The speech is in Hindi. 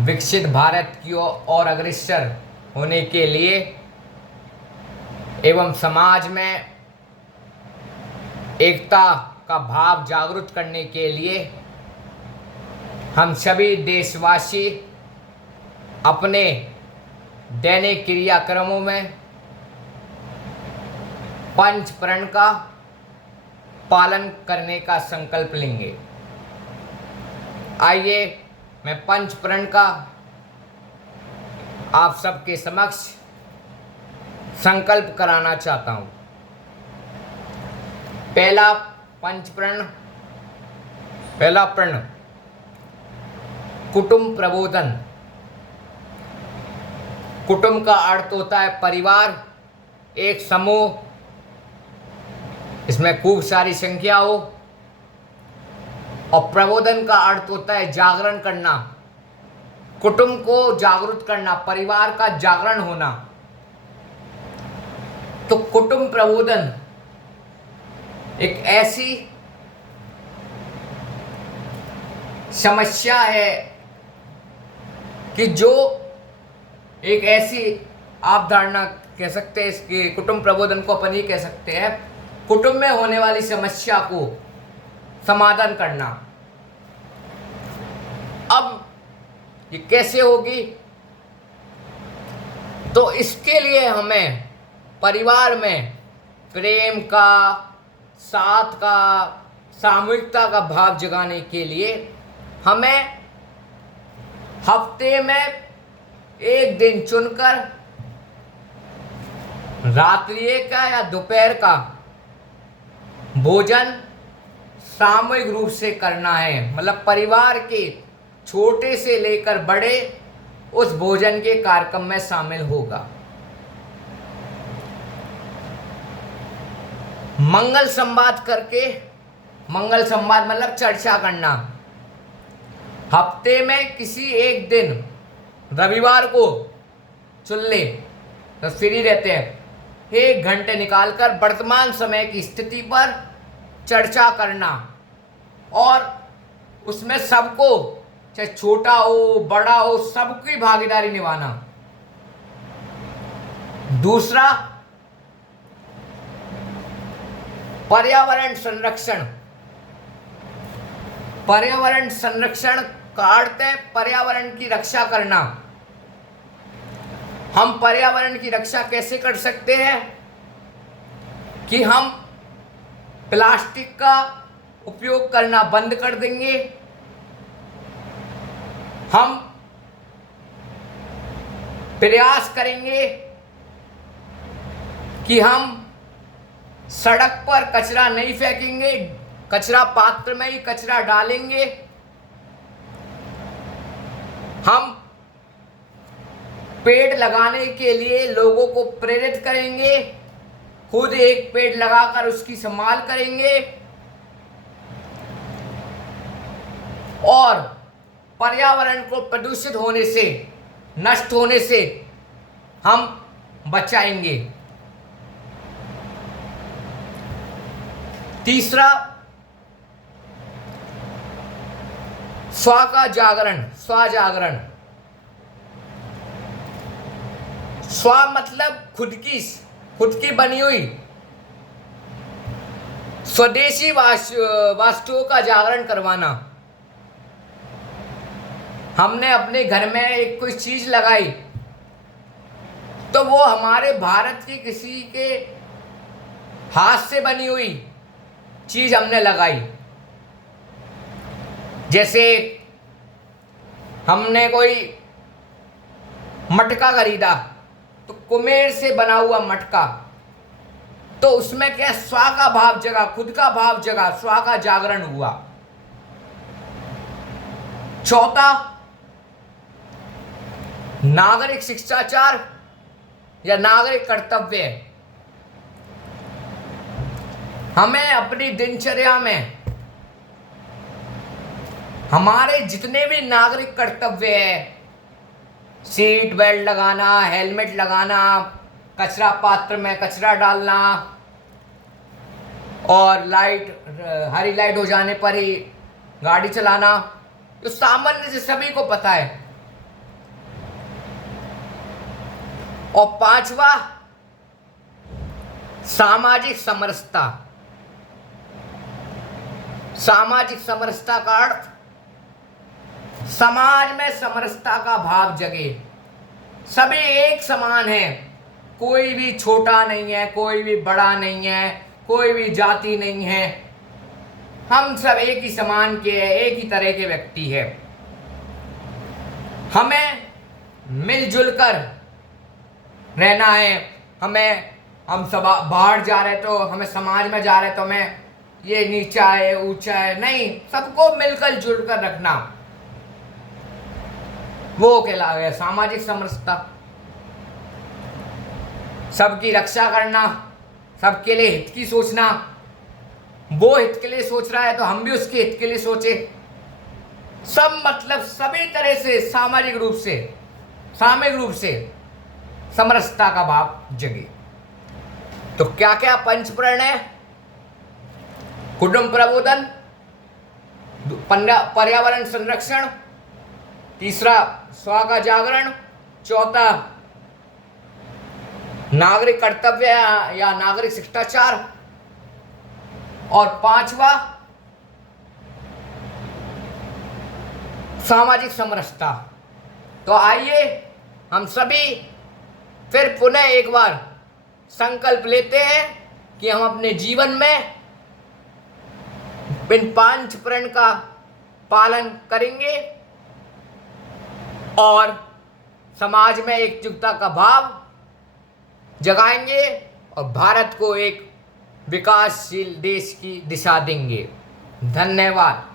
विकसित भारत की ओर अग्रसर होने के लिए एवं समाज में एकता का भाव जागृत करने के लिए हम सभी देशवासी अपने दैनिक क्रियाक्रमों में पंच प्रण का पालन करने का संकल्प लेंगे। आइए मैं पंच प्रण का आप सबके समक्ष संकल्प कराना चाहता हूँ। पहला प्रण कुटुंब प्रबोधन। कुटुंब का अर्थ होता है परिवार, एक समूह, इसमें खूब सारी संख्या हो। और प्रबोधन का अर्थ होता है जागरण करना, कुटुंब को जागृत करना, परिवार का जागरण होना। तो कुटुंब प्रबोधन एक ऐसी समस्या है कि जो एक ऐसी आप धारणा कह सकते हैं, इसके कुटुंब प्रबोधन को अपन ये कह सकते हैं, कुटुंब में होने वाली समस्या को समाधान करना। अब ये कैसे होगी? तो इसके लिए हमें परिवार में प्रेम का, साथ का, सामूहिकता का भाव जगाने के लिए हमें हफ्ते में एक दिन चुनकर रात्रि का या दोपहर का भोजन सामूहिक रूप से करना है। मतलब परिवार के छोटे से लेकर बड़े उस भोजन के कार्यक्रम में शामिल होगा। मंगल संवाद करके, मंगल संवाद मतलब चर्चा करना। हफ्ते में किसी एक दिन, रविवार को चुन ले तो फ्री रहते हैं, 1 घंटे निकालकर वर्तमान समय की स्थिति पर चर्चा करना और उसमें सबको, चाहे छोटा हो बड़ा हो, सबकी भागीदारी निभाना। दूसरा, पर्यावरण संरक्षण। पर्यावरण संरक्षण का अर्थ है पर्यावरण की रक्षा करना। हम पर्यावरण की रक्षा कैसे कर सकते हैं कि हम प्लास्टिक का उपयोग करना बंद कर देंगे। हम प्रयास करेंगे कि हम सड़क पर कचरा नहीं फेंकेंगे, कचरा पात्र में ही कचरा डालेंगे। हम पेड़ लगाने के लिए लोगों को प्रेरित करेंगे, खुद एक पेड़ लगाकर उसकी संभाल करेंगे और पर्यावरण को प्रदूषित होने से, नष्ट होने से हम बचाएंगे। तीसरा, स्व का जागरण, स्वजागरण। स्व मतलब खुद की बनी हुई स्वदेशी वस्तुओं का जागरण करवाना। हमने अपने घर में एक कोई चीज लगाई तो वो हमारे भारत की किसी के हाथ से बनी हुई चीज हमने लगाई। जैसे हमने कोई मटका खरीदा तो कुम्हेर से बना हुआ मटका, तो उसमें क्या स्व का भाव जगा, खुद का भाव जगा, स्व का जागरण हुआ। चौथा, नागरिक शिष्टाचार या नागरिक कर्तव्य। हमें अपनी दिनचर्या में हमारे जितने भी नागरिक कर्तव्य है, सीट बेल्ट लगाना, हेलमेट लगाना, कचरा पात्र में कचरा डालना और हरी लाइट हो जाने पर ही गाड़ी चलाना, तो सामान्य से सभी को पता है। और पांचवा सामाजिक समरसता। सामाजिक समरसता का अर्थ समाज में समरसता का भाव जगे, सभी एक समान हैं, कोई भी छोटा नहीं है, कोई भी बड़ा नहीं है, कोई भी जाति नहीं है, हम सब एक ही समान के हैं, एक ही तरह के व्यक्ति हैं। हमें मिलजुल कर रहना है। हम सब बाहर जा रहे तो हमें, समाज में जा रहे तो हमें ये नीचा है ऊंचा है नहीं, सबको मिलकर जुलकर रखना, वो कहला गया सामाजिक समरसता। सबकी रक्षा करना, सबके लिए हित की सोचना। वो हित के लिए सोच रहा है तो हम भी उसके हित के लिए सोचे। सब मतलब सभी तरह से सामाजिक रूप से, सामूहिक रूप से समरसता का भाव जगे। तो क्या क्या पंचप्रण है? कुटुंब प्रबोधन, पर्यावरण संरक्षण, तीसरा स्व का जागरण, चौथा नागरिक कर्तव्य या नागरिक शिष्टाचार, और पांचवा सामाजिक समरसता। तो आइए हम सभी फिर पुनः एक बार संकल्प लेते हैं कि हम अपने जीवन में इन पांच प्रण का पालन करेंगे और समाज में एकजुटता का भाव जगाएंगे और भारत को एक विकासशील देश की दिशा देंगे। धन्यवाद।